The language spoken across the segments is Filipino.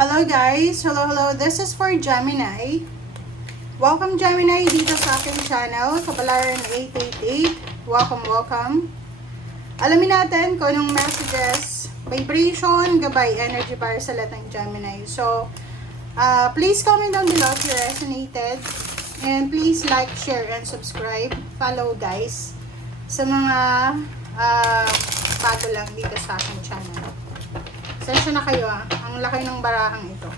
Hello guys! Hello! This is for Gemini. Welcome Gemini dito sa aking channel, Kapalaran 888. Welcome! Alamin natin kung anong messages, vibration, gabay, energy para sa lahat ng Gemini. So, please comment down below if you resonated. And please like, share, and subscribe. Follow guys sa mga bago lang dito sa aking channel. Sensya na kayo ang laki ng barahang ito.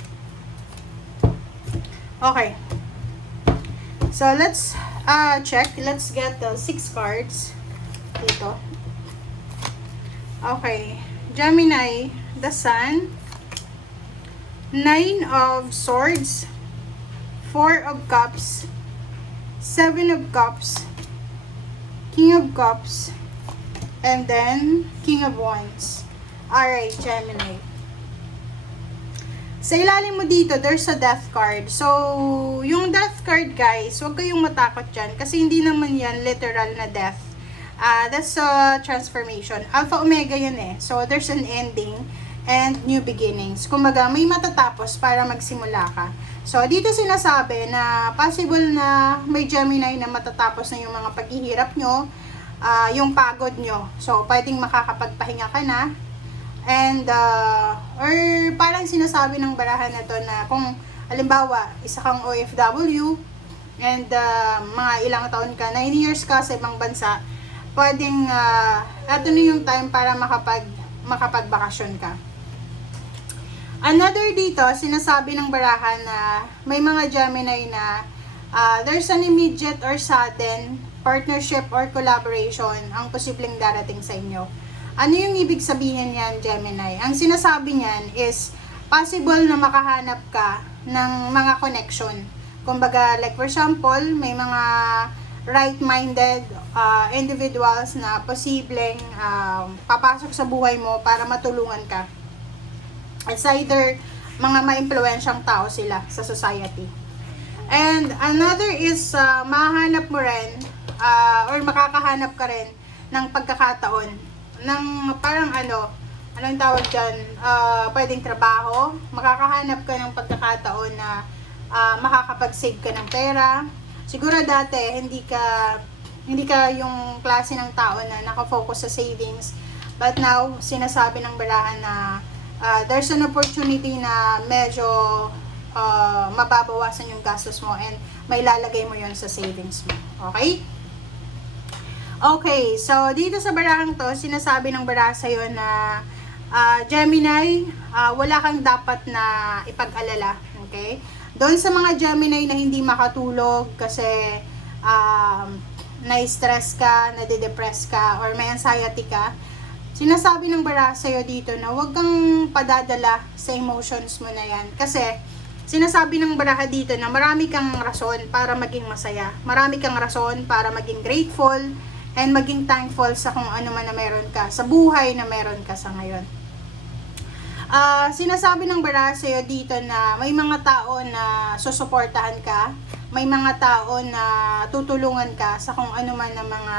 Okay. So, let's check. Let's get the 6 cards dito. Okay. Gemini, the Sun, 9 of Swords, 4 of Cups, 7 of Cups, King of Cups, and then King of Wands. Alright, Gemini. Sa ilalim mo dito, there's a death card. So, yung death card, guys, huwag kayong matakot dyan. Kasi hindi naman yan literal na death. That's a transformation. Alpha Omega yun eh. So, there's an ending and new beginnings. Kumbaga, may matatapos para magsimula ka. So, dito sinasabi na possible na may Gemini na matatapos na yung mga paghihirap nyo, yung pagod nyo. So, pwedeng makakapagpahinga ka na. And, or parang sinasabi ng barahan na to na kung, halimbawa, isa kang OFW, and mga ilang taon ka, 9 years ka sa ibang bansa, pwedeng, eto na yung time para makapagbakasyon ka. Another dito, sinasabi ng barahan na may mga Gemini na there's an immediate or sudden partnership or collaboration ang posibleng darating sa inyo. Ano yung ibig sabihin yan, Gemini? Ang sinasabi niyan is possible na makahanap ka ng mga connection. Kumbaga, like for example, may mga right-minded individuals na posibleng papasok sa buhay mo para matulungan ka. It's either mga ma-impluensyang tao sila sa society. And another is mahanap mo rin or makakahanap ka rin ng pagkakataon ng parang anong tawag dyan, pwedeng trabaho, makakahanap ka ng pagkakataon na makakapag-save ka ng pera. Siguro dati, hindi ka yung klase ng tao na nakafocus sa savings. But now, sinasabi ng barahan na there's an opportunity na medyo mababawasan yung gastos mo and may lalagay mo yon sa savings mo. Okay? Okay, so dito sa barahang to, sinasabi ng baraha sa'yo na Gemini, wala kang dapat na ipag-alala. Okay? Doon sa mga Gemini na hindi makatulog kasi na-stress ka, nade-depress ka, or may anxiety ka, sinasabi ng baraha sa'yo dito na huwag kang padadala sa emotions mo na yan. Kasi sinasabi ng baraha dito na marami kang rason para maging masaya. Marami kang rason para maging grateful and maging thankful sa kung ano man na meron ka, sa buhay na meron ka sa ngayon. Sinasabi ng baraha sa'yo dito na may mga tao na susuportahan ka, may mga tao na tutulungan ka sa kung ano man na mga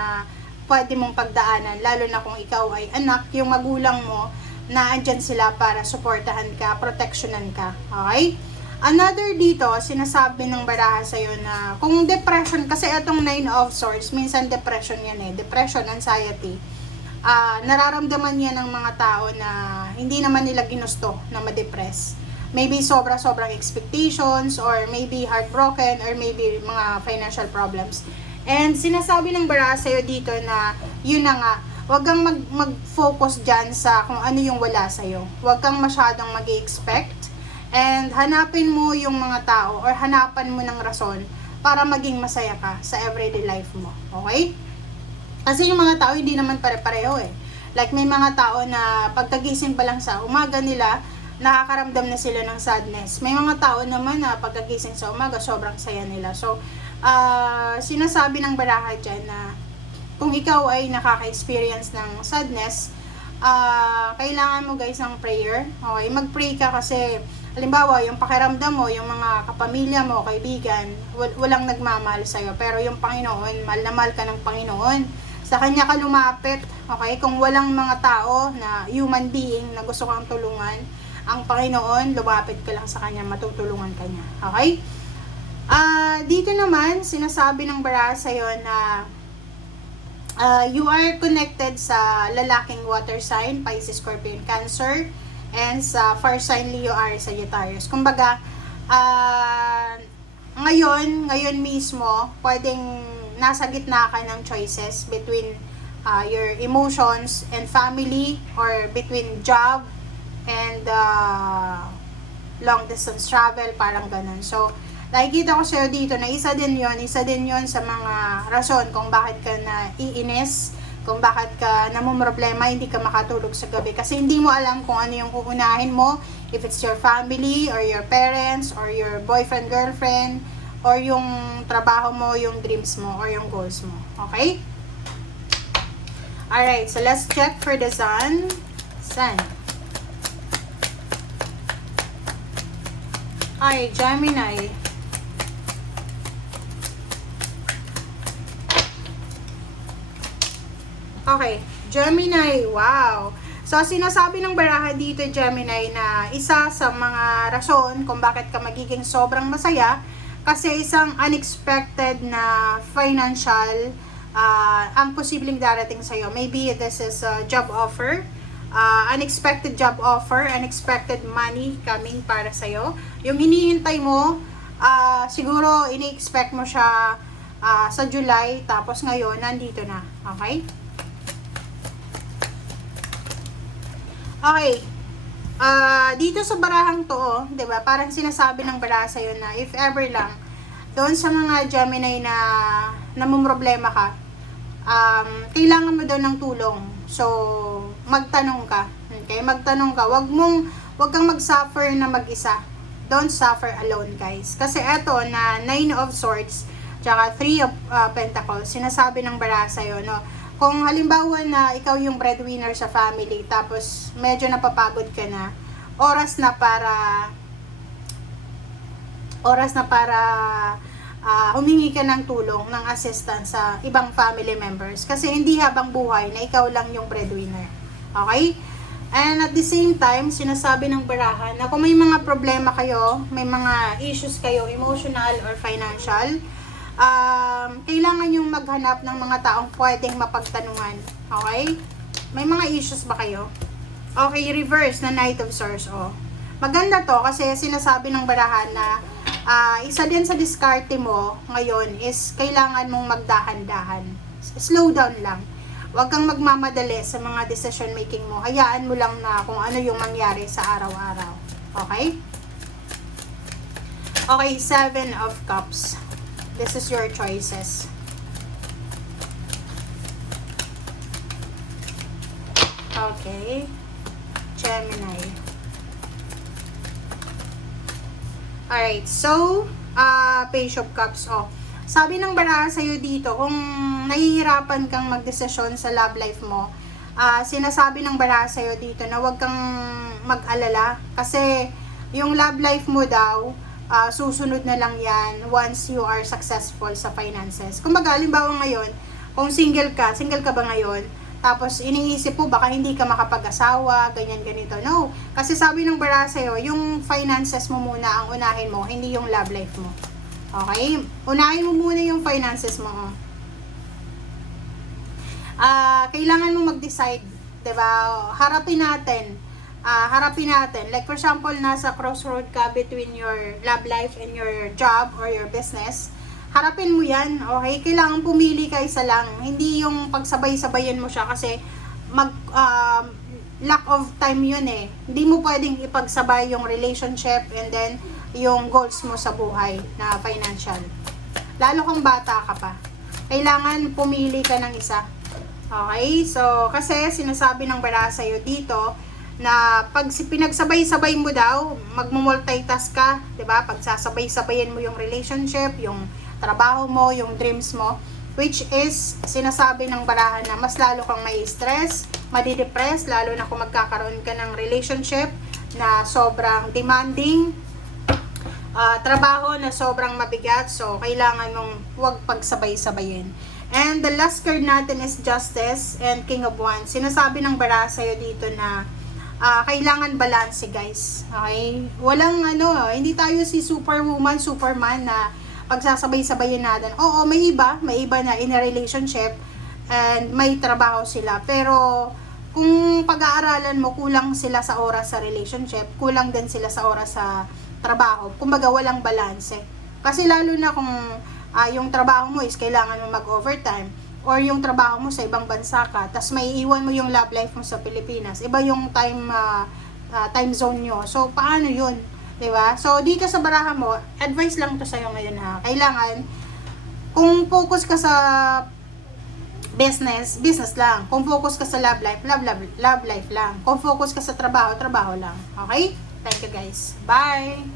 pwede mong pagdaanan, lalo na kung ikaw ay anak, yung magulang mo, na andyan sila para suportahan ka, proteksyonan ka. Okay? Another dito, sinasabi ng baraha sa'yo na kung depression, kasi itong 9 of Swords, minsan depression yan eh, depression, anxiety, nararamdaman yan ng mga tao na hindi naman nila ginusto na ma-depress. Maybe sobrang expectations, or maybe heartbroken, or maybe mga financial problems. And sinasabi ng baraha sa'yo dito na yun na nga, huwag kang mag-focus dyan sa kung ano yung wala sa'yo. Huwag kang masyadong mag-expect. And hanapin mo yung mga tao or hanapan mo ng rason para maging masaya ka sa everyday life mo. Okay? Kasi yung mga tao hindi naman pare-pareho eh. Like may mga tao na pagkagising pa lang sa umaga nila, nakakaramdam na sila ng sadness. May mga tao naman na pagkagising sa umaga, sobrang saya nila. So, sinasabi ng baraha dyan na kung ikaw ay nakaka-experience ng sadness, kailangan mo guys ng prayer. Okay? Mag-pray ka kasi halimbawa, yung pakiramdam mo, yung mga kapamilya mo, kaibigan, walang nagmamahal sa'yo. Pero yung Panginoon, mahal na mahal ka ng Panginoon. Sa Kanya ka lumapit, okay? Kung walang mga tao na human being na gusto kang tulungan, ang Panginoon, lumapit ka lang sa Kanya, matutulungan ka niya. Okay? Dito naman, sinasabi ng baraha sa'yo na you are connected sa lalaking water sign, Pisces, Scorpio, Cancer, and sa fire sign Leo, Aries, Sagittarius. Kumbaga, ngayon mismo, pwedeng nasa gitna ka ng choices between your emotions and family, or between job and long distance travel, parang ganun. So, nakikita ko sa'yo dito na isa din yon sa mga rason kung bakit ka naiinis, kung bakit ka namumroblema, hindi ka makatulog sa gabi. Kasi hindi mo alam kung ano yung uunahin mo, if it's your family, or your parents, or your boyfriend, girlfriend, or yung trabaho mo, yung dreams mo, or yung goals mo. Okay? Alright, so let's check for the sun. Sun. Ay, Gemini. Okay, Gemini, wow. So, sinasabi ng baraha dito, Gemini, na isa sa mga rason kung bakit ka magiging sobrang masaya, kasi isang unexpected na financial ang posibleng darating sa'yo. Maybe this is a job offer, unexpected job offer, unexpected money coming para sa'yo. Yung hinihintay mo, siguro ini-expect mo siya sa July, tapos ngayon, nandito na. Okay? Okay. Dito sa barahang to, 'di ba? Parang sinasabi ng baraha sa iyo na if ever lang doon sa mga Gemini na namumroblema ka, kailangan mo daw ng tulong. So, magtanong ka. Okay? Magtanong ka. Wag kang mag-suffer na mag-isa. Don't suffer alone, guys. Kasi eto na 9 of Swords, tsaka 3 of Pentacles, sinasabi ng baraha sa iyo, no? Kung halimbawa na ikaw yung breadwinner sa family, tapos medyo napapagod ka na, oras na para humingi ka ng tulong, ng assistance sa ibang family members. Kasi hindi habang buhay na ikaw lang yung breadwinner. Okay? And at the same time, sinasabi ng baraha na kung may mga problema kayo, may mga issues kayo, emotional or financial, kailangan yung maghanap ng mga taong pwedeng mapagtanungan. Okay? May mga issues ba kayo? Okay, reverse na Knight of Swords. Maganda to kasi sinasabi ng barahan na isa din sa diskarte mo ngayon is kailangan mong magdahan-dahan. Slow down lang. Huwag kang magmamadali sa mga decision making mo. Hayaan mo lang na kung ano yung mangyari sa araw-araw. Okay? Okay, 7 of Cups. This is your choices. Okay. Gemini. Alright, so, Page of Cups. Sabi ng baraha sa'yo dito, kung nahihirapan kang magdesisyon sa love life mo, sinasabi ng baraha sa'yo dito na huwag kang mag-alala. Kasi, yung love life mo daw, susunod na lang yan once you are successful sa finances. Kung baga, halimbawa ngayon, kung single ka ba ngayon? Tapos iniisip mo baka hindi ka makapag-asawa, ganyan ganito. No, kasi sabi ng baraha sa'yo, yung finances mo muna ang unahin mo, hindi yung love life mo. Okay? Unahin mo muna yung finances mo. Kailangan mo mag-decide, 'di ba? Harapin natin. Like for example, nasa crossroad ka between your love life and your job or your business. Harapin mo yan, okay? Kailangan pumili ka isa lang. Hindi yung pagsabay-sabayan mo siya kasi lack of time yun eh. Hindi mo pwedeng ipagsabay yung relationship and then yung goals mo sa buhay na financial. Lalo kung bata ka pa. Kailangan pumili ka ng isa. Okay? So, kasi sinasabi ng baraha sa'yo dito na pag pinagsabay-sabay mo daw, magmo-multitask ka, 'di ba? Pagsasabay-sabayan mo yung relationship, yung trabaho mo, yung dreams mo, which is sinasabi ng baraha na mas lalo kang may stress, madidepress, lalo na kung magkakaroon ka ng relationship na sobrang demanding, trabaho na sobrang mabigat, so kailangan mong huwag pagsabay-sabayin. And the last card natin is Justice and King of Wands. Sinasabi ng baraha sa'yo dito na kailangan balance guys. Okay? Walang hindi tayo si superwoman, superman na pagsasabay-sabayin natin. Oo, may iba na in a relationship and may trabaho sila. Pero kung pag-aaralan mo, kulang sila sa oras sa relationship, kulang din sila sa oras sa trabaho. Kumbaga, walang balanse. Kasi lalo na kung yung trabaho mo is kailangan mo mag-overtime, or yung trabaho mo sa ibang bansa ka, tas may iwan mo yung love life mo sa Pilipinas, iba yung time zone nyo. So, paano yun? Diba? So, dito sa baraha mo, advice lang to sa'yo ngayon ha. Kailangan, kung focus ka sa business lang. Kung focus ka sa love life lang. Kung focus ka sa trabaho lang. Okay? Thank you guys. Bye!